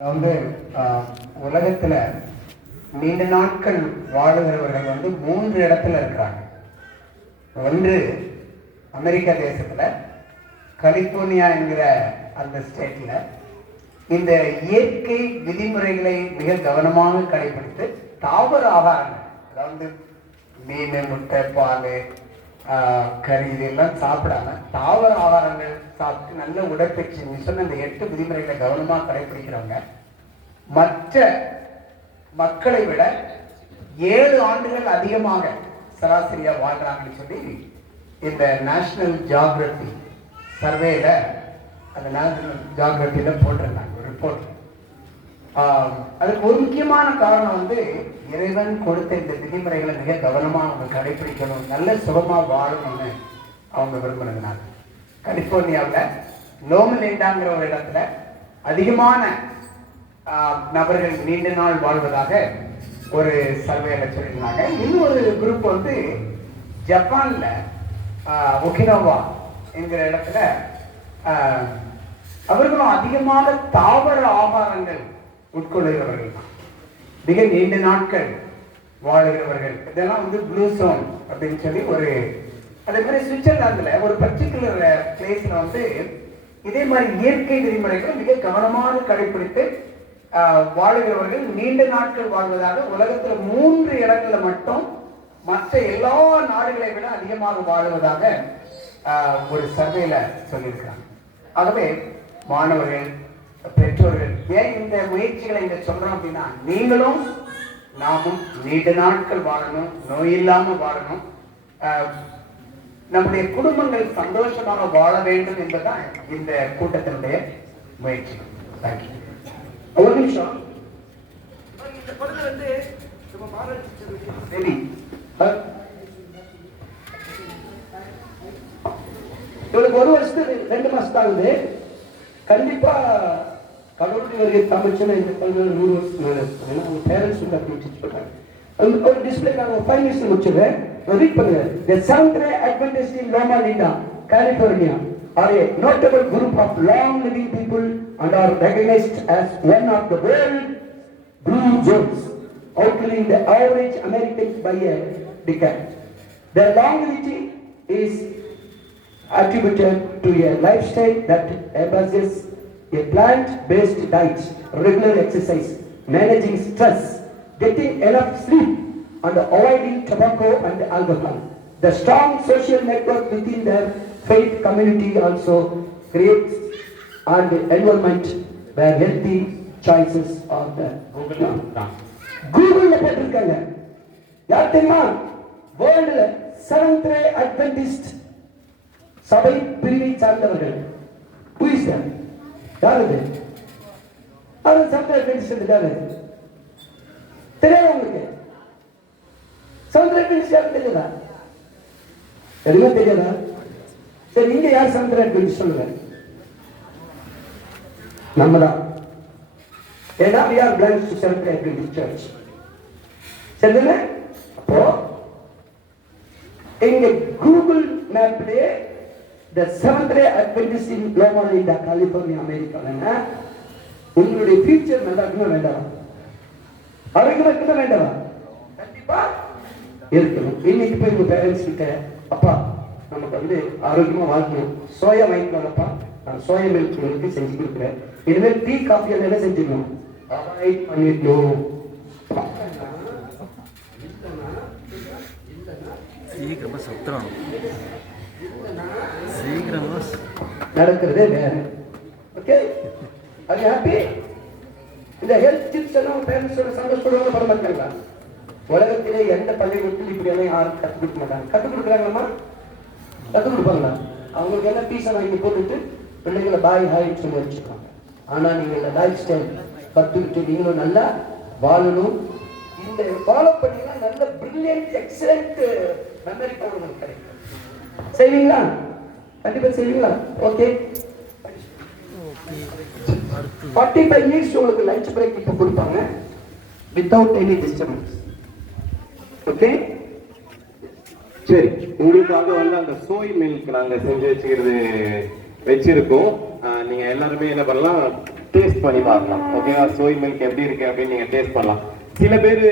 வந்து உலகத்துல நீண்ட நாட்கள் வாழுகிறவர்கள் வந்து 3 இடத்துல இருக்கிறாங்க. ஒன்று அமெரிக்கா தேசத்துல கலிபோர்னியா என்கிற அந்த ஸ்டேட்ல இந்த இயற்கை விதிமுறைகளை மிக கவனமாக கடைபிடித்து தாவர ஆகாரங்கள், அதாவது மீன், முட்டை, பால், கறி இதெல்லாம் சாப்பிடாம தாவர ஆகாரங்கள் சாப்பிட்டு நல்ல உடற்பயிற்சி சொன்ன இந்த 8 விதிமுறைகளை கவனமாக கடைபிடிக்கிறவங்க மற்ற மக்களை விட 7 ஆண்டுகள் அதிகமாக சராசரியா வாழ்றாங்கன்னு சொல்லி இந்த நேஷனல் ஜியோகிராபி சர்வேல அந்த நேஷனல் ஜியோகிராபியில போட்டிருந்தாங்க ஒரு ரிப்போர்ட். அதுக்கு ஒரு முக்கியமான காரணம் வந்து இறைவன் கொடுத்த இந்த விதிமுறைகளை மிக கவனமா அவங்க கடைபிடிக்கணும், நல்ல சுகமா வாழணும்னு அவங்க விரும்புனதுனால கலிபோர்னியாவில் லோமலிண்டாங்கிற ஒரு இடத்துல அதிகமான நபர்கள் நீண்ட நாள் வாழ்வதாக ஒரு சர்வேல சொல்லியிருந்தாங்க. இன்னொரு குரூப் வந்து ஜப்பான்ல ஒகினோவா என்கிற இடத்துல அவர்களும் அதிகமாக தாவர ஆகாரங்கள் உட்கொள்ளுகிறவர்கள் தான், மிக நீண்ட நாட்கள் வாழுகிறவர்கள். இதெல்லாம் வந்து ப்ளூ சோன் அப்படின்னு சொல்லி ஒரு, அதே மாதிரி சுவிட்சர்லாந்துல ஒரு பர்டிகுலர் பிளேஸ்ல வந்து இதே மாதிரி இயற்கை விதிமுறைகளை மிக கவனமாக கடைபிடித்து வாழுகிறவர்கள் நீண்ட நாட்கள் வாழ்வதாக உலகத்துல 3 இடங்கள்ல மட்டும் மற்ற எல்லா நாடுகளை விட அதிகமாக வாழுவதாக ஒரு சர்வேல சொல்லியிருக்கிறாங்க. ஆகவே மாணவர்கள், பெற்றோர்கள், ஏன் இந்த முயற்சிகளை இங்க சொல்றோம் அப்படின்னா, நீங்களும் நாமும் நீண்ட நாட்கள் வாழணும், நோய் இல்லாம வாழணும், நம்முடைய குடும்பங்கள் சந்தோஷமாக வாழ வேண்டும் என்பதுதான் இந்த கூட்டத்தினுடைய முயற்சி. தேங்க்யூ. ஒரு நிமிஷம், இந்த படத்துல வந்து இவளுக்கு 1 வருஷத்துக்கு 2 மாசம் ஆகுது. கண்டிப்பா கடவுளுடைய வருகை தமிழ்ச்சல இந்த 100 வருஷம் மேல இருக்கு. ஏன்னா அவங்க பேரண்ட்ஸ் வந்து அப்படி டீச் பண்றாங்க. ஒரு டிஸ்பிளே நான் 5 மினிட்ஸ் முடிச்சிடுறேன், ரீட் பண்ணுங்க. The Seventh-day Adventists in Loma Linda, California are a notable group of long-living people and are recognized as one of the world blue zones, outlining the average American by a decade. Their longevity is attributed to a lifestyle that embraces a plant-based diet, regular exercise, managing stress, getting enough sleep, and avoiding tobacco and alcohol. The strong social network within their faith community also creates an environment where healthy choices are there. Google போட்டிருக்காங்க. யார் தெரியுமா? வேர்ல்ட்ல Seventh-day Adventist சபை பிரிவை சார்ந்தவர்கள். Who is that? யார் அது? அது Seventh-day Adventist யாரு? தெரியாது உங்களுக்கு? Seventh-day Adventist யாரு தெரியாதா? தெரியுமா தெரியாதா? சரி, இங்க யார் Seventh-day Adventist சொல்லுங்க. நம்ம தான். ஏன்னா we are belongs to Seventh-day Adventist Church. சரிதானே? அப்போ இங்க Google மேப்லயே the Seventh-day Adventist in Loma Linda, California, அமெரிக்கால உங்களுடைய ஃபியூச்சர் நல்லா இருக்கணும் வேண்டாம்? ஆரோக்கியமா இருக்கணும் வேண்டாம்? கண்டிப்பா இருக்கணும். இன்னைக்கு போய் உங்க பேரண்ட்ஸ் கிட்ட, அப்பா நமக்கு வந்து ஆரோக்கியமா வாழ்க்கணும், சோயா வாங்கிக்கலாம்ப்பா, நான் சோயா மில்க் உங்களுக்கு செஞ்சு கொடுக்குறேன், இனிமேல் டீ காஃபி எல்லாம் என்ன செஞ்சுக்கணும், அவாய்ட் பண்ணிடணும். சீக்கிரமா சத்துறோம், சீக்கிரமா நடக்கிறதே வேற. ஓகே, அது ஹாப்பி. இந்த ஹெல்த் டிப்ஸ் எல்லாம் பேரண்ட்ஸோட சந்தோஷப்படுவாங்க, பட மாட்டாங்களா? உலகத்திலே எந்த பள்ளிக்கூடத்தில் இப்படி எல்லாம் யாரும் கற்றுக் கொடுக்க மாட்டாங்க. கற்றுக் கொடுக்குறாங்களா? கற்றுக் கொடுப்பாங்களா? அவங்களுக்கு என்ன பீஸை வாங்கி போட்டுட்டு பிள்ளைங்களை பாய் ஹாய்ன்னு சொல்லி வச்சுருக்காங்க. ஆனா நீங்க இந்த லைஃப் ஸ்டைல் கற்றுக்கிட்டு நீங்களும் நல்லா வாழணும். இந்த ஃபாலோ பண்ணீங்கன்னா நல்ல பிரில்லியன்ட் எக்ஸலண்ட் மெமரி பவர் உங்களுக்கு கிடைக்கும். செய்வீங்களா? கண்டிப்பா செய்வீங்களா? ஓகே, 45 மினிட்ஸ் உங்களுக்கு லஞ்ச் பிரேக் இப்போ கொடுப்பாங்க, வித்தவுட் எனி டிஸ்டர்பன்ஸ். ஓகே, சரி. உங்களுக்காக வந்து அந்த சோய் மில்க் நாங்க செஞ்சு வச்சிருக்கோம். நீங்க எல்லாருமே என்ன பண்ணலாம், டேஸ்ட் பண்ணி பார்க்கலாம். ஓகேவா? சோய் மில்க் எப்படி இருக்கு அப்படின்னு நீங்க டேஸ்ட் பண்ணலாம். சில பேர்